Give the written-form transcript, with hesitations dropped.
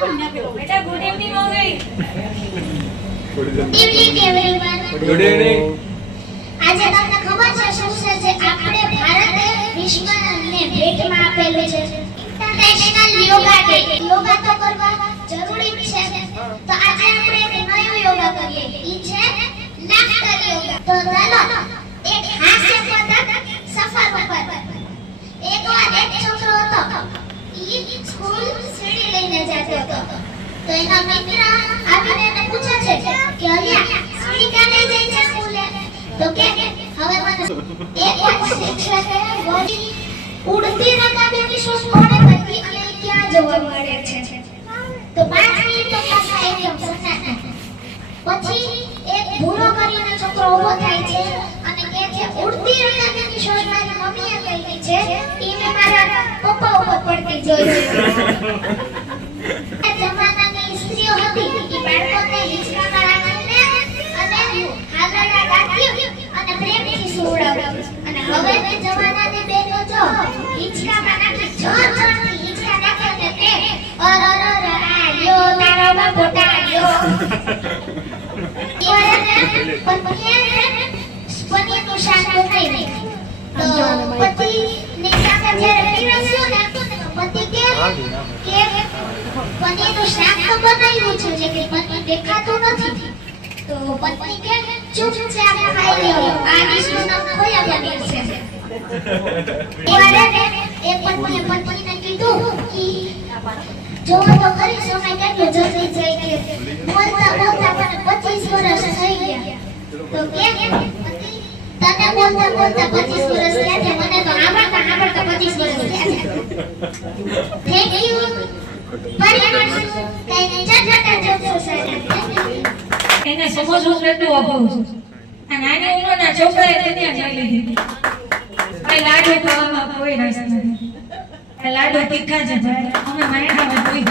બેટા good evening હો ગઈ. Good evening everyone. Good evening. આજે તમને ખબર છે શું છે જે આપણે ભારતે વિશ્વને ભેટમાં આપેલું છે ઇન્ટરનેશનલ યોગા ડે. યોગા તો કરવા જરૂરી છે. તો આજે આપણે એક નવો યોગા કરીએ. ઈ છે લાફ્ટર યોગા. તો ચાલો એક હાસ્ય પદક સફર ઉપર. એકવાર એક છોકરો હતો. ઈ સ્કૂલ સીડી લઈને જતો હતો. તો એના મિત્ર આવીને એને પૂછે છે કે અલ્યા સીડી કાને જાય છે સ્કૂલે? તો કે હવે મને એક શિક્ષકે બોલી ઉડતી રકાબીની શોધ કોણે કરી અને ક્યાં જોવા મળે છે. તો 5 મિનિટ તો પાછા એકદમ સન્નાટા. પછી એક ભૂરો કરીને છોકરો ઊભો થાય છે અને કહે છે ઉડતી રકાબીની શોધ મારી મમ્મીએ કરી છે. ઈ મેં મારા પપ્પા ઉપર પડતી જોઈ છે. જમાનાની સ્ત્રીઓ હતી ઈ બાળકોને હિંચકામાં રાખીને અને હાલડા રાખી અને પ્રેમથી સુવડાવતી. અને હવેની જમાનાની બહેનો જો હિંચકામાં નાખી જોરથી હિંચકા નાખે ને તે અરર આયો તારો બાપો ટાયો. પનીરનું શાક બનાવી તો પતિ ની સામે જ્યારે પીરસ્યું ને પતિ કે પનીરનું શાક તો બનાવ્યું છે જે કે પનીર દેખાતું નથી. તો પત્ની કે ચૂપચાપ ખાઈ લ્યો. આ ડીશનું નામ ખોયા પનીર છે. એક પત્નીએ પત્નીને કીધું કે જો તો ખરી સમય કેટલો જલ્દી જાય કે બોલતા બોલતા મને 25 વર્ષ થઈ ગયા. તો કે પતિ તને બોલતા બોલતા 25 વર્ષ થયા છે, મને તો આવડતા 25 વર્ષ થયા છે. Thank you. પરિણામ કઈ ચટચટા જોક્સ છે. એને સમજવું કેટલું અઘરું છે. આ નાની ઉંમરના છોકરાએ તેને જોઈ લીધી. આ લાડુ ખાવામાં કોઈ રસ નથી. આ લાડુ તીખા છે ભાઈ. અમે માણ્યા હોય કોઈ